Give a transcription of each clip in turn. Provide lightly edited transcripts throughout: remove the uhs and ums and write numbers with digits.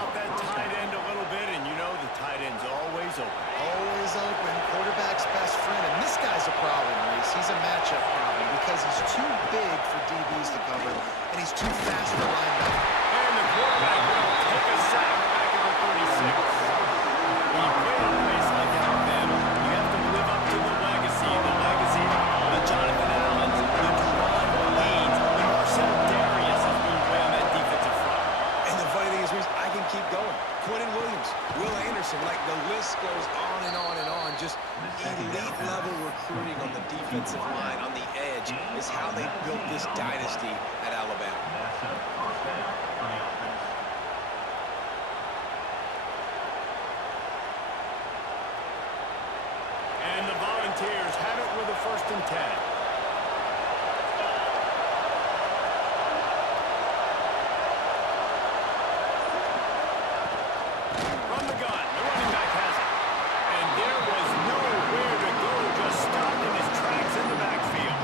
out that tight end a little bit, and you know the tight end's always open. Always open. Quarterback's best friend. And this guy's a problem, Reese. He's a matchup problem because he's too big for DBs to cover, and he's too fast for linebackers. And the quarterback will take a sack back at the 36. When you play on a place like Alabama, you have to live up to the legacy of Jonathan Allen, the Deron Haynes, the Marcel Darius has been playing on that defensive front. And the funny thing is, Reese, I can keep going. Quentin Williams, Will Anderson, like the list goes on and on and on. Just elite level recruiting on the defensive line, on the edge, is how they built this dynasty at Alabama. And the Volunteers have it with a 1st and 10. From the gun, the running back has it. And there was nowhere to go, just stopped in his tracks in the backfield.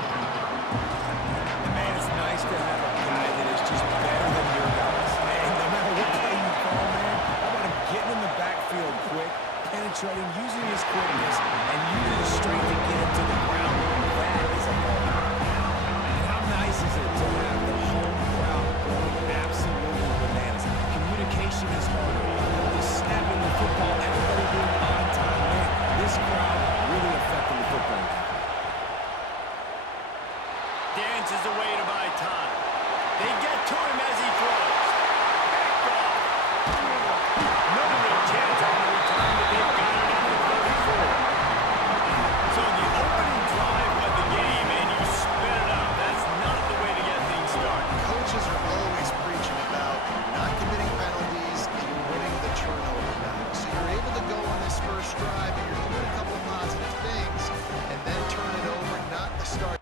And man, it's nice to have a guy that is just better than your guys. And no matter what play you call, man, how about him getting in the backfield quick, penetrating, using his quickness, and using his strength to get him to the ground. That is a ball. And how nice is it to have the home crowd going absolutely bananas? Communication is harder. Just snapping the football, everybody being on time. Man, this crowd really affecting the football game. Dances away to buy time. They get to him as he throws. Picked off. No real chance on the return, but they've got it at the 34. So the opening drive of the game, and you spit it up. That's not the way to get things started. Coaches are always preaching about not committing penalties and winning the turnover battle. So you're able to go on this first drive, and you're doing a couple of positive things, and then turn it over, not the start.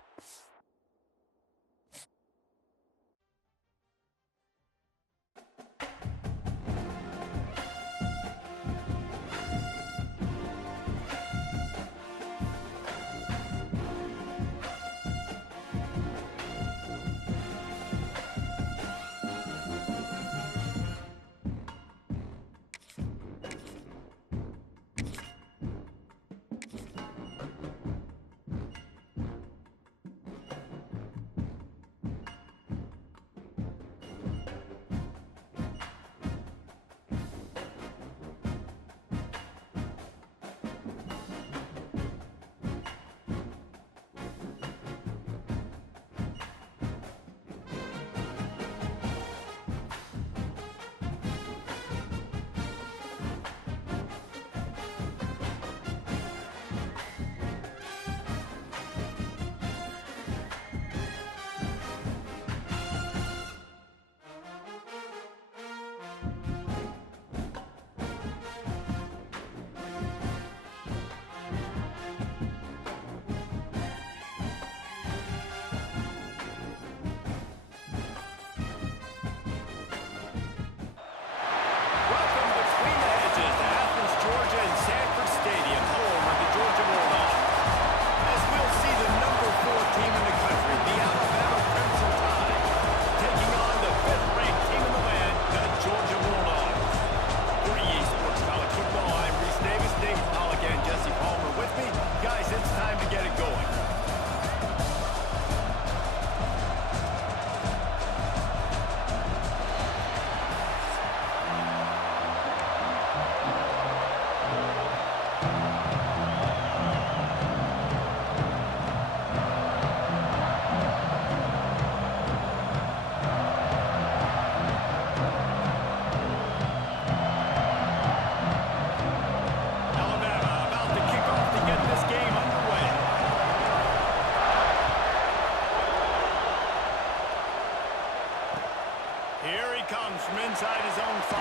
Welcome between the hedges to Athens, Georgia, and Sanford Stadium, home of the Georgia Bulldogs. As we'll see the number 4 team in the country, the Alabama Crimson Tide, taking on the 5th-ranked team in the land, the Georgia Bulldogs. For EA Sports College Football, I'm Reese Davis, David Pollack, and Jesse Palmer with me. Guys, it's time to get it going. Alabama about to kick off to get this game underway. Here he comes from inside his own 5.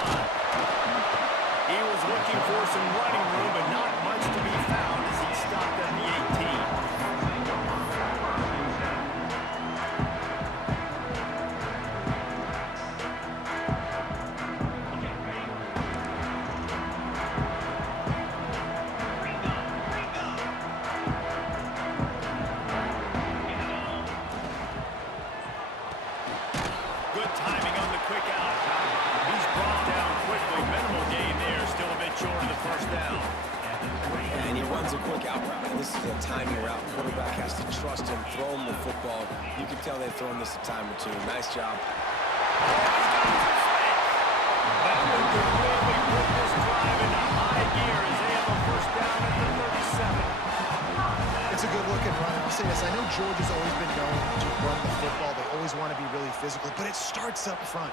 He was looking for some running room, but not much to be found as he stopped at the 18. Good timing on the quick out. He's brought down quickly. quick out route. And this is a timing route. Quarterback has to trust him, throw him the football. You can tell they've thrown this a time or two. Nice job. That one could really put this drive into high gear as they have a first down at the 37. It's a good-looking run. I'll say this. I know Georgia's always been known to run the football. They always want to be really physical, but it starts up front.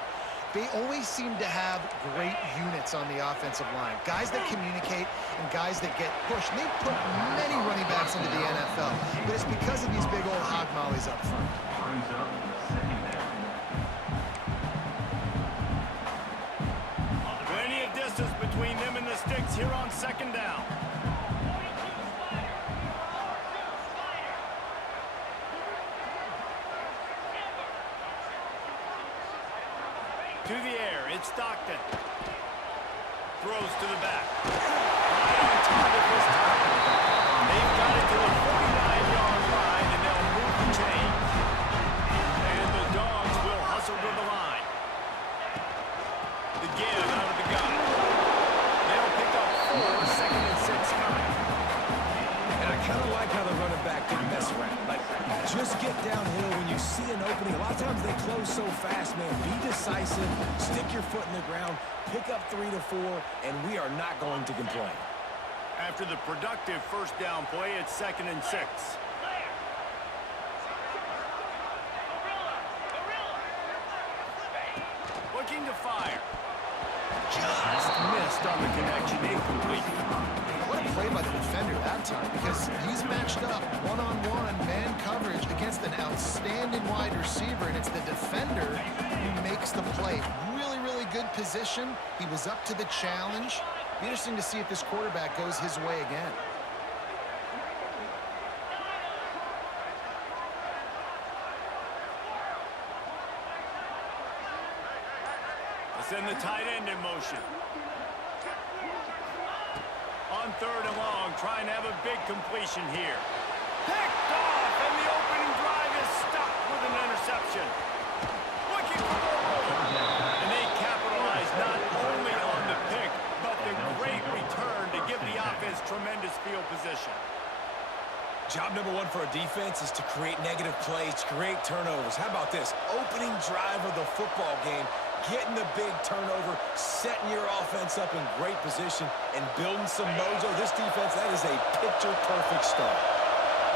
They always seem to have great units on the offensive line. Guys that communicate and guys that get pushed. And they've put many running backs into the NFL, but it's because of these big old hog mollies up front. Plenty of distance between them and the sticks here on second down. To the air, it's Stockton. Throws to the back. Right on target this time. They've got it to a 49-yard line, and they'll move the chains. And the Dogs will hustle to the line. The give out of the gun. They'll pick up 4, second and 6 coming. And I kind of like how the running back didn't mess around. Like, just get downhill when you see an opening. A lot of times they close so fast, man. Be decisive, stick your foot in the ground, pick up 3 to 4, and we are not going to complain. After the productive first down play, it's second and 6. Looking to fire. Just missed on the connection, incomplete. What a play by the defender that time, because he's matched up one-on-one man coverage against an outstanding wide receiver, and it's the defender who makes the play. Really, really good position. He was up to the challenge. Be interesting to see if this quarterback goes his way again. Send the tight end in motion. On third and long, trying to have a big completion here. Picked off, and the opening drive is stopped with an interception. Looking for the hole. And they capitalize not only on the pick, but the great return to give the offense tremendous field position. Job number 1 for a defense is to create negative plays, to create turnovers. How about this? Opening drive of the football game, getting the big turnover, setting your offense up in great position, and building some mojo. This defense, that is a picture-perfect start.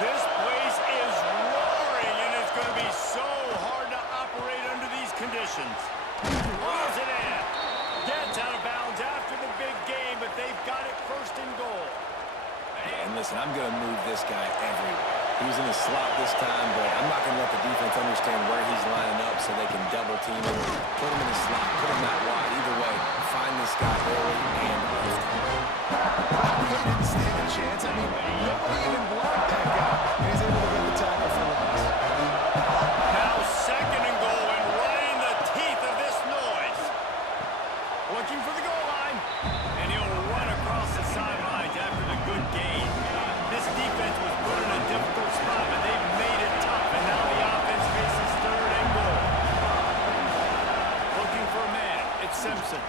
This place is roaring, and it's going to be so hard to operate under these conditions. Pulls it in. Gets out of bounds after the big game, but they've got it first and goal. And listen, I'm going to move this guy everywhere. He's in the slot this time, but I'm not going to let the defense understand where he's lining up so they can double team him, put him in the slot, put him out wide. Either way, find this guy early and often. He didn't stand a chance. I mean, nobody even blocked that guy. And he's able to get the tackle for loss. Now second and goal, and right in the teeth of this noise. Looking for the goal line. And he'll run across the sidelines after the good game. This defense was put in a difficult spot, but they've made it tough, and now the offense faces third and goal. Looking for a man. It's Simpson.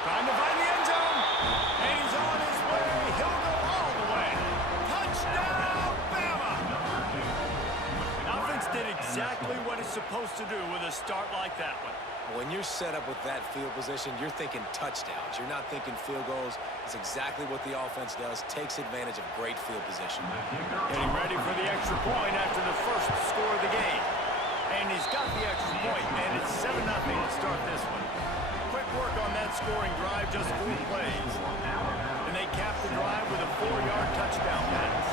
Trying to find the end zone. And he's on his way. He'll go all the way. Touchdown, Bama! Offense did exactly what it's supposed to do with a start like that one. When you're set up with that field position, you're thinking touchdowns. You're not thinking field goals. It's exactly what the offense does. Takes advantage of great field position. Getting ready for the extra point after the first score of the game. And he's got the extra point, and it's 7-0 to start this one. Quick work on that scoring drive, just 4 plays. And they cap the drive with a 4-yard touchdown pass.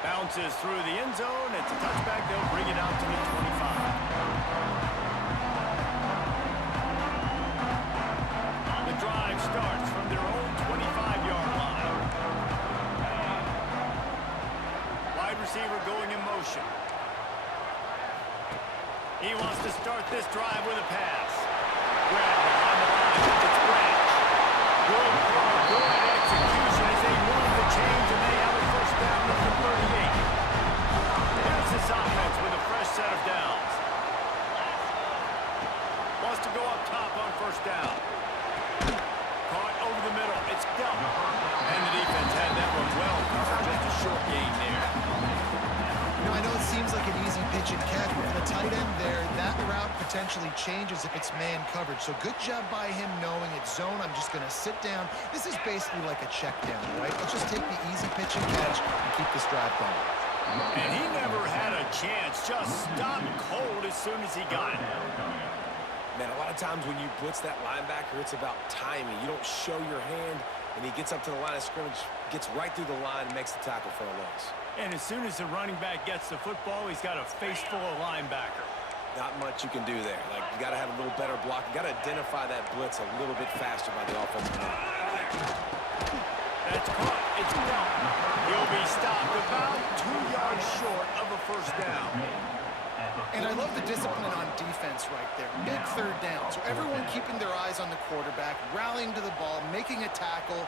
Bounces through the end zone. It's a touchback. They'll bring it out to the 25. The drive starts from their own 25-yard line. Wide receiver going in motion. He wants to start this drive with a pass. Grant on the line. It's Branch. Good throw, good execution as they move the chains, and they have a first down at the 38. Here's this offense with a fresh set of downs. pitch and catch, but for the tight end there, that route potentially changes if it's man coverage. So good job by him knowing it's zone. I'm just going to sit down. This is basically like a check down, right? Let's just take the easy pitch and catch and keep this drive going. And he never had a chance. Just stopped cold as soon as he got it. Man, a lot of times when you blitz that linebacker, it's about timing. You don't show your hand, and he gets up to the line of scrimmage, gets right through the line, and makes the tackle for a loss. And as soon as the running back gets the football, he's got a face full of linebacker. Not much you can do there. Like, you got to have a little better block. You got to identify that blitz a little bit faster by the offensive line. That's caught. It's down. He'll be stopped about 2 yards short of a first down. And I love the discipline on defense right there. Big third down. So everyone keeping their eyes on the quarterback, rallying to the ball, making a tackle.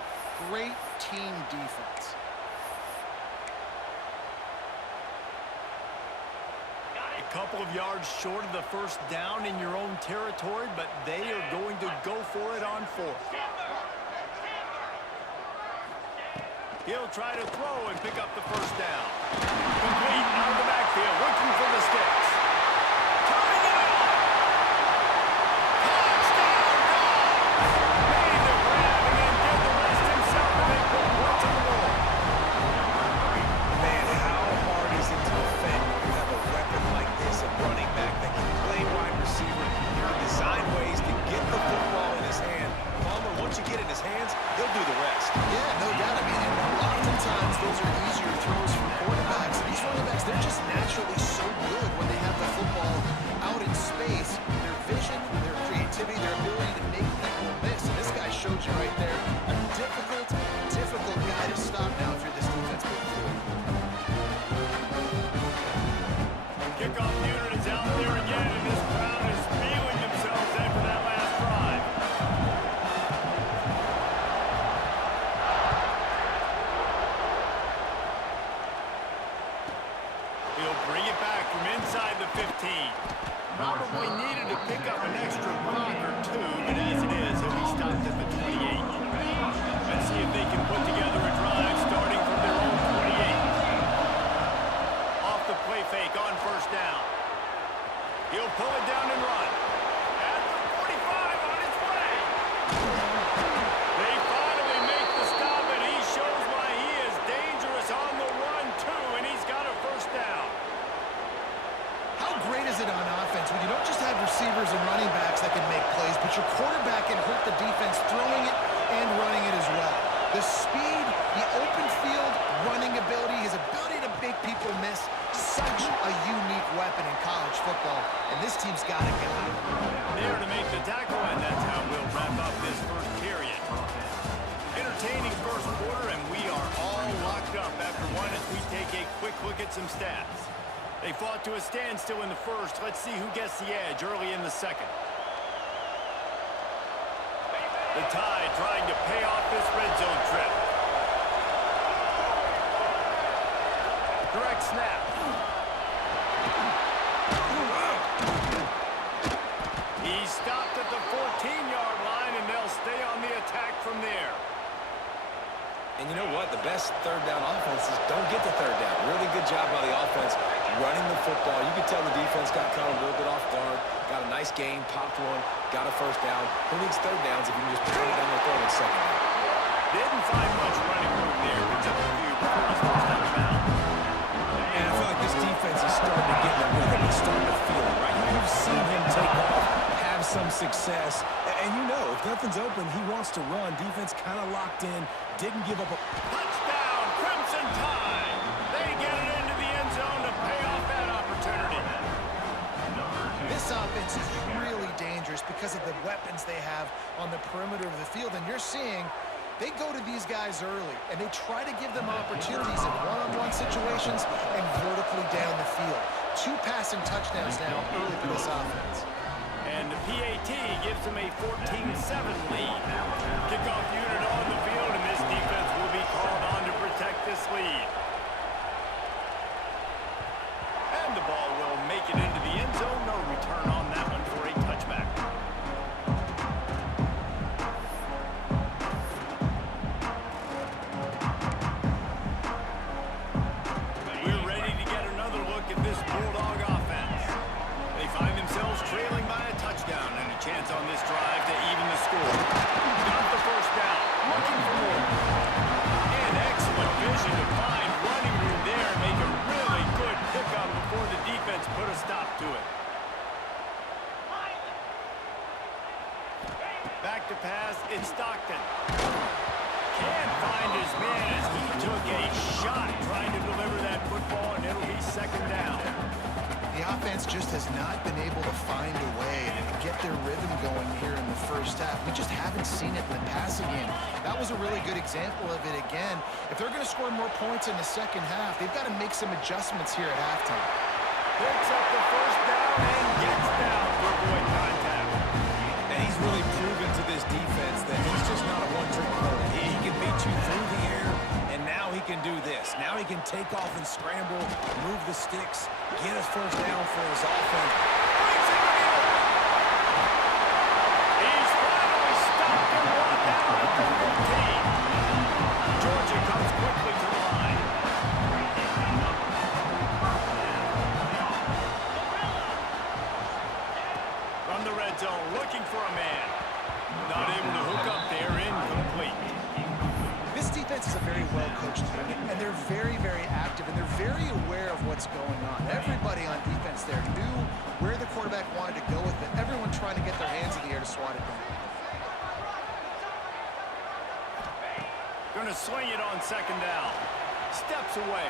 Great team defense. A couple of yards short of the first down in your own territory, but they are going to go for it on fourth. He'll try to throw and pick up the first down. Complete out of the backfield, looking for the sticks. Turning it on. Touchdown, Dobbs! Made the grab and then did the rest himself, and they put points on the board. Man, how hard is it to defend when you have a weapon like this, a running back that can play wide receiver, can design ways to get the football in his hand. Palmer, once you get it in his hands, he'll do the rest. Yeah, no doubt. I mean, oftentimes those are easier throws for quarterbacks. These running backs, they're just naturally so good when they have the football out in space. Their vision, their creativity, their ability to make people miss. And this guy showed you right there a difficult guy to stop now through this defense moving forward. Kickoff unit is out there again, and this crowd is feeling themselves after that last drive. He'll bring it back from inside the 15. Probably needed to pick up an extra block or two, but as it is, he'll be stopped at the 28. Let's see if they can put together a drive starting from their own 28. Off the play fake on first down. He'll pull it down and run. At the 45 on his way. They finally make the stop, and he shows why he is dangerous on the run, too, and he's got a first down. How great is it on offense when you don't just have receivers and running backs that can make plays, but your quarterback can hurt the defense throwing it and running it as well. The speed, the open field running ability, his ability to make people miss, such a unique weapon in college football, and this team's got to get out. There to make the tackle, and that's how we'll wrap up this first period. Entertaining first quarter, and we are all locked up after one as we take a quick look at some stats. They fought to a standstill in the first. Let's see who gets the edge early in the second. The Tide trying to pay off this red zone trip. Direct snap. He's stopped at the 14-yard line, and they'll stay on the attack from there. And you know what? The best third down offenses don't get the third down. Really good job by the offense running the football. You could tell the defense got caught a little bit off guard, got a nice gain, popped one, got a first down. Who needs third downs if you can just pound it down the throat in second down? Didn't find much running room there, but took a few before his first time down. And I feel like this defense is starting to get the rhythm. It's starting to feel it, right? You've seen him take off, have some success. And you know, if nothing's open, he wants to run. Defense kind of locked in, didn't give up a... Touchdown, Crimson Tide! They get it into the end zone to pay off that opportunity. This offense is really dangerous because of the weapons they have on the perimeter of the field, and you're seeing they go to these guys early, and they try to give them opportunities in one-on-one situations and vertically down the field. 2 passing touchdowns now early for this offense. And the PAT gives them a 14-7 lead. Kickoff unit on the field, and this defense will be called on to protect this lead. And the ball will make it into the end zone. No return on that one for a touchback. We're ready to get another look at this Bulldog offense. chance on this drive to even the score. Got the first down. Looking for more. And excellent vision to find running room there. Make a really good pickup before the defense put a stop to it. Back to pass. It's Stockton. Can't find his man as he took a shot trying to deliver that football, and it'll be second down. The offense just has not been able to find a way to get their rhythm going here in the first half. We just haven't seen it in the passing game. That was a really good example of it again. If they're going to score more points in the second half, they've got to make some adjustments here at halftime. Picks up the first down and gets down to avoid contact. And he's really proven to this defense that he's just not a one-trick pony. He can beat you through the air, and now he can do this. Now he can take off and scramble, move the sticks, get his first down for his offense. He's finally stopped and brought down at the 15. Georgia comes quickly to the line. From the red zone, looking for a man. Not able to hook up there, incomplete. This defense is a very well-coached unit, and they're very, very active, and they're very aware of what's going on. Everybody on defense there knew where the quarterback wanted to go with it. Everyone trying to get their hands in the air to swat it down. Going to swing it on second down. Steps away.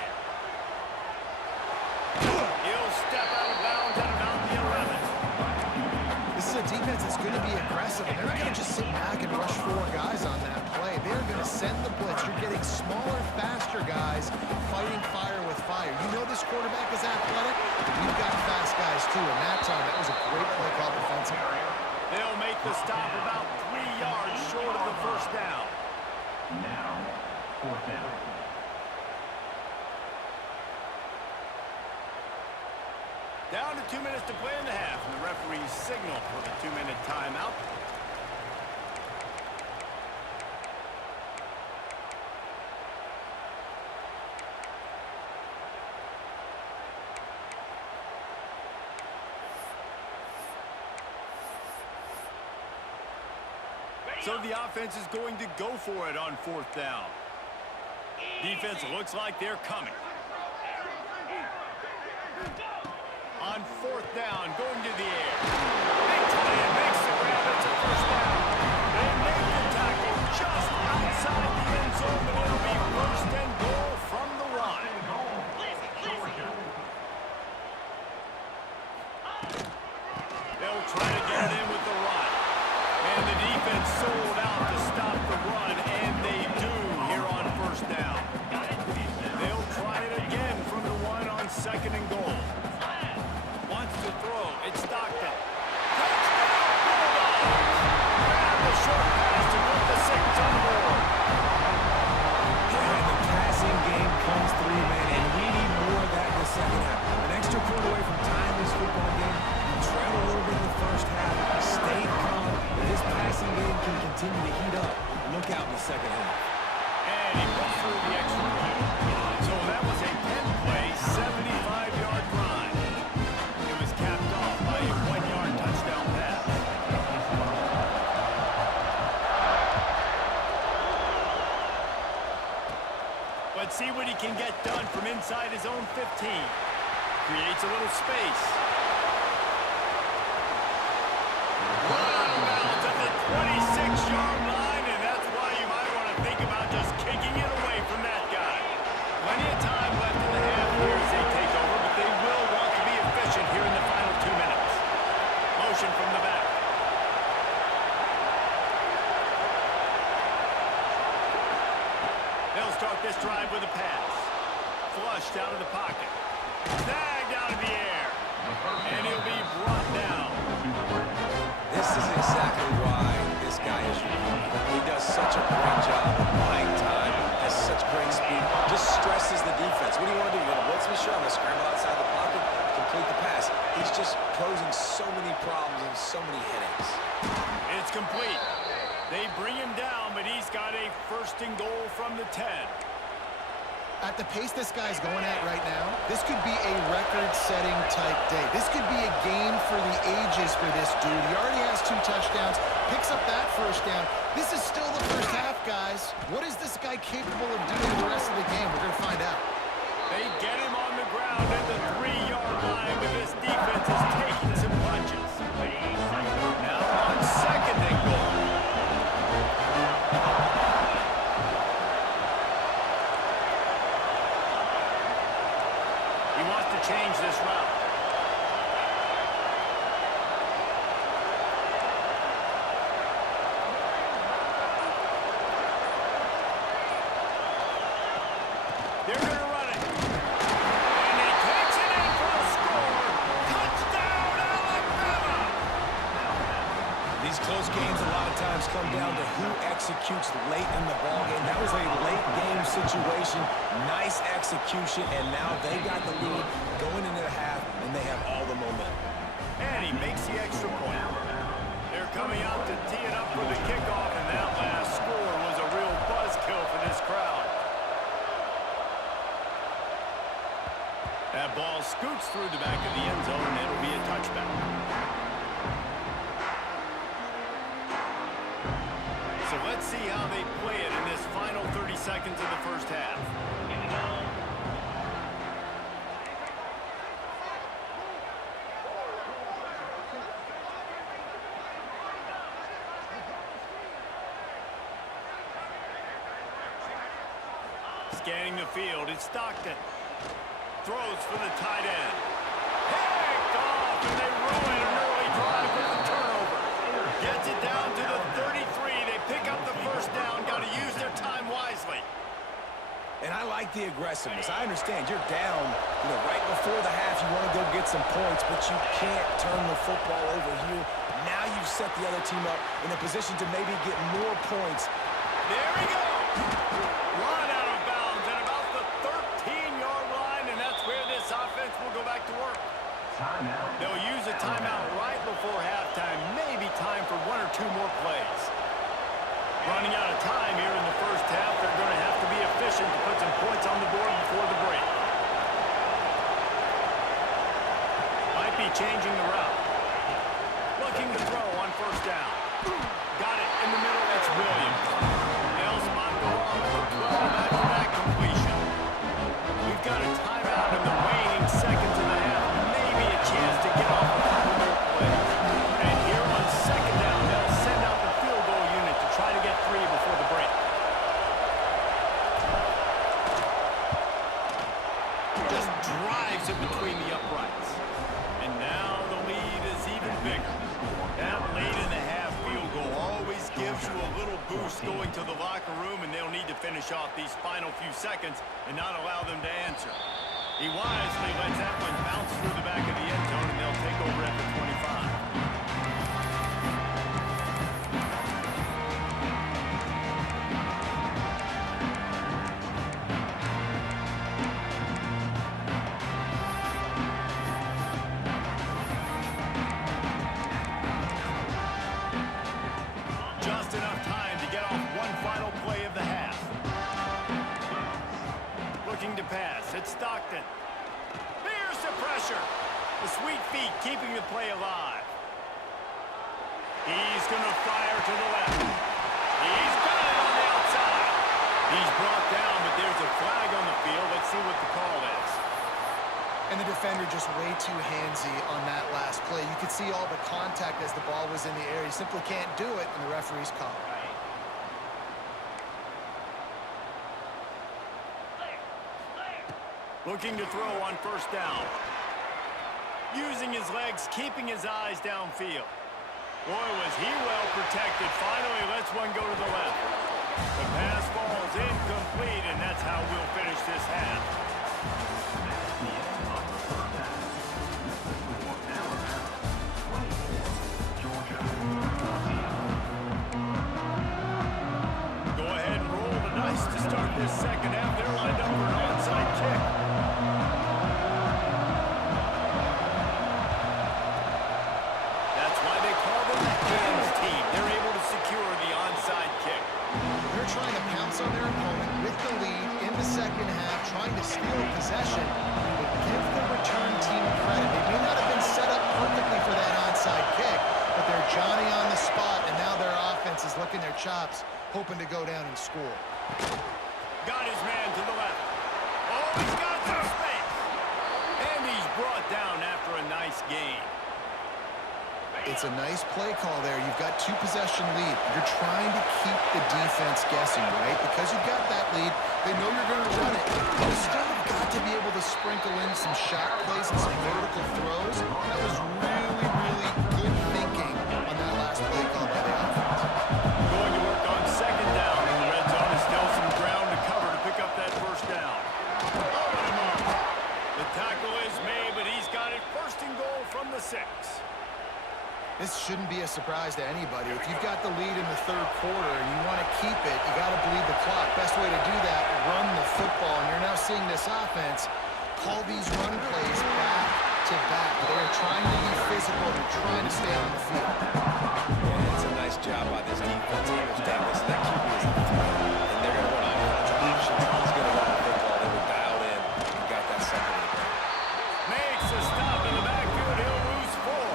He'll step out of bounds at about the 11. This is a defense that's going to be aggressive, and they're not going to just sit back and rush 4 guys on that play. They're going to send the blitz. You're getting smaller, faster guys fighting fire with fire. You know this quarterback is athletic, but you've got fast guys too, and that time, that was a great play call defensively. They'll make the stop about 3 yards short of the first down. Now, fourth down. Down to 2 minutes to play in the half, and the referee's signal for the 2-minute timeout. So the offense is going to go for it on fourth down. Defense looks like they're coming. On fourth down, going to the air. Big tight end makes the grab. It's a first down. They make the tackle just outside the end zone, but it'll be first and goal from the line. They'll try to get it in with the run. And the defense sold out to stop the run, and they do here on first down. They'll try it again from the 1 on second and goal. Wants to throw. It's Stockton. Touchdown, Bulldogs! Grab the short pass to put the 6 on the board. Yeah, the passing game comes through, man, and we need more of that in the second half. An extra point away from tying this football game. You trail a little bit in the first half, stay calm, but this passing game can continue to heat up. Look out in the second half. And he puts through the extra point. So that was a 10-play, 75-yard drive. It was capped off by a 1-yard touchdown pass. Let's see what he can get done from inside his own 15. Creates a little space. Run out of bounds at the 26-yard line, and that's why you might want to think about just kicking it away from that guy. Plenty of time left in the half here as they take over, but they will want to be efficient here in the final 2 minutes. Motion from the back. They'll start this drive with a pass. Flushed out of the pocket. Snagged out of the air. And he'll be brought down. This is exactly why this guy is unique. He does such a great job of buying time, has such great speed, just stresses the defense. What do you want to do? You want to blitz me? Sure, I'm going to scramble outside the pocket, complete the pass. He's just posing so many problems and so many headaches. It's complete. They bring him down, but he's got a first and goal from the 10. At the pace this guy's going at right now, this could be a record record-setting type day. This could be a game for the ages for this dude. He already has 2 touchdowns, picks up that first down. This is still the first half, guys. What is this guy capable of doing the rest of the game? We're going to find out. They get him on the ground at the 3-yard line, but this defense is taking some punches. Now on 2nd and goal. He wants to change this route. They're going to run it. And he takes it in for a score. Touchdown, Alabama! These close games a lot of times come down to who executes late in the ballgame. That was a late-game situation. Nice execution, and now they got the lead going into the half, and they have all the momentum. And he makes the extra point. They're coming out to tee it up for the kickoff, and that last score was a real buzzkill for this crowd. That ball scoots through the back of the end zone, and it'll be a touchback. So let's see how they play it in this final 30 seconds of the first half. Scanning the field, it's Stockton. Throws for the tight end. Picked off, and they ruin an early drive with a turnover. Gets it down to the 33. They pick up the first down. Got to use their time wisely. And I like the aggressiveness. I understand you're down, right before the half. You want to go get some points, but you can't turn the football over here. Now you've set the other team up in a position to maybe get more points. There we go. Run out of bounds at about the 13-yard line, and that's where this offense will go back to work. They'll use a timeout right before halftime. Maybe time for 1 or 2 more plays. Running out of time here in the first half. They're going to have to be efficient to put some points on the board before the break. Might be changing the route. Looking to throw on first down. Got it in the middle. It's Williams. They'll spot the ball with the 12 after that completion. We've got a timeout in the waning seconds of the half. Maybe a chance to get off a couple more plays. And here on second down, they'll send out the field goal unit to try to get 3 before the break. Just drives it between the uprights. And now the lead is even bigger. That late in the half field goal always gives you a little boost going to the locker room, and they'll need to finish off these final few seconds and not allow them to answer. He wisely lets that one bounce through the back of the end zone, and they'll take over at the 25. Just enough time to get off one final play of the half. Looking to pass. It's Stockton. There's the pressure. The sweet feet keeping the play alive. He's going to fire to the left. He's got it on the outside. He's brought down, but there's a flag on the field. Let's see what the call is. And the defender just way too handsy on that last play. You could see all the contact as the ball was in the air. He simply can't do it, and the referee's call. Looking to throw on first down. Using his legs, keeping his eyes downfield. Boy, was he well protected. Finally lets one go to the left. The pass falls incomplete, and that's how we'll finish this half. Go ahead and roll the dice to start this second half. They're lined up for an onside kick. That's why they call them the Hams team. They're able to secure the onside kick. They're trying to pounce on their opponent with the lead in the second half, trying to steal possession. hoping to go down and score. Got his man to the left. Oh, he's got some space. And he's brought down after a nice gain. It's a nice play call there. You've got 2-possession lead. You're trying to keep the defense guessing, right? Because you've got that lead, they know you're going to run it. You still have got to be able to sprinkle in some shot plays and some vertical throws. That was really, really good thinking on that last play call by the offense. Going to work on second down in the red zone. Is still some ground to cover to pick up that first down. Oh, and a mark. The tackle is made, but he's got it first and goal from the 6. This shouldn't be a surprise to anybody. If you've got the lead in the third quarter and you want to keep it, you got to bleed the clock. Best way to do that, run the football. And you're now seeing this offense call these run plays back to back. They're trying to be physical. They're trying to stay on the field. Yeah, it's a nice job by this defense. He understands this. That QB is a threat, and they're going to run offensive options. He's going to run the football. They were dialed in and got that second. Makes a stop in the backfield. He'll lose 4.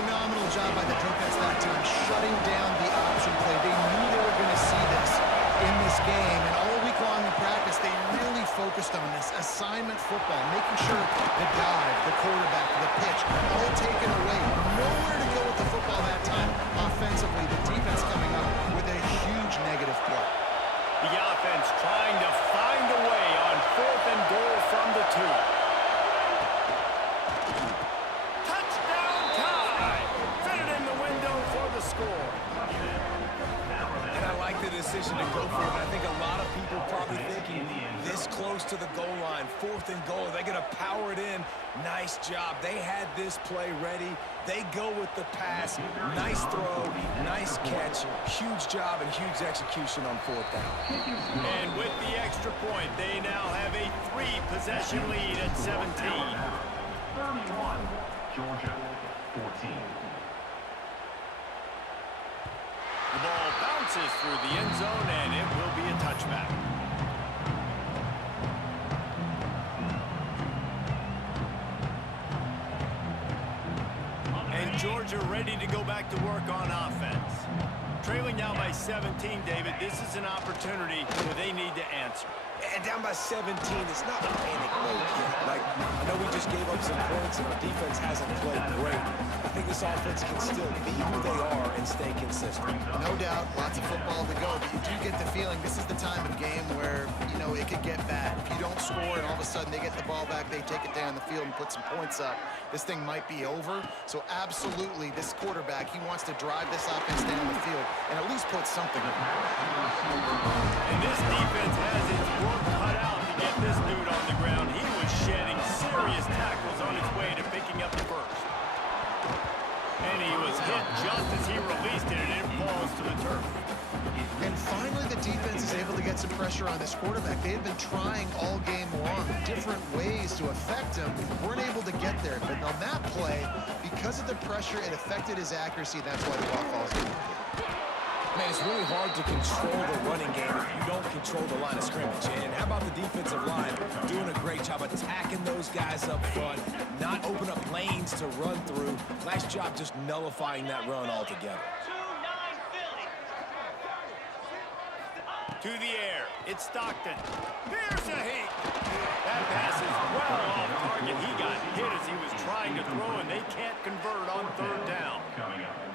Phenomenal job by the defense that time, shutting down the option play. They knew they were going to see this in this game, and all week long in practice, they really focused on this assignment football, making sure the dive, the quarterback, the pitch, all taken away. Nowhere to go with the football that time. Offensively, the defense coming up with a huge negative play. The offense trying to find a way on 4th and goal from the 2. And I like the decision to go for it. I think a lot of people probably thinking this close to the goal line, 4th and goal, they're going to power it in. Nice job. They had this play ready. They go with the pass. Nice throw, nice catch. Huge job and huge execution on 4th down. And with the extra point, they now have a 3-possession lead at 17. 31, Georgia 14. The ball bounces through the end zone, and it will be a touchback. And Georgia ready to go back to work on offense. Trailing now by 17, David, this is an opportunity where they need to answer. And down by 17, it's not a panic mode yet. Like, I know we just gave up some points and our defense hasn't played great. I think this offense can still be who they are and stay consistent. No doubt, lots of football to go, but you do get the feeling this is the time of game where, you know, it could get bad. If you don't score and all of a sudden they get the ball back, they take it down the field and put some points up, this thing might be over. So absolutely, this quarterback, he wants to drive this offense down the field and at least put something up. And this defense has its work cut out to get this dude on the ground. He was shedding serious tackles on his way to picking up the first. And he was hit just as he released it, and it falls to the turf. And finally, the defense is able to get some pressure on this quarterback. They had been trying all game long different ways to affect him. Weren't able to get there. But on that play, because of the pressure, it affected his accuracy. That's why the ball falls in. Man, it's really hard to control the running game if you don't control the line of scrimmage. And how about the defensive line doing a great job attacking those guys up front, not open up lanes to run through. Nice job just nullifying that run altogether. To the air, it's Stockton. Here's a hit. That pass is well off target. He got hit as he was trying to throw, and they can't convert on 3rd down.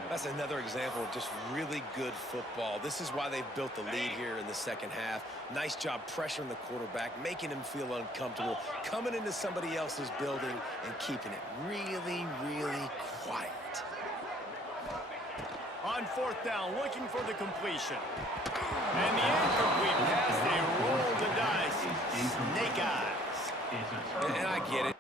That's another example of just really good football. This is why they've built the lead here in the second half. Nice job pressuring the quarterback, making him feel uncomfortable, coming into somebody else's building and keeping it really, really quiet. On 4th down, looking for the completion. And the incomplete pass, they roll the dice. Snake eyes. And I get it.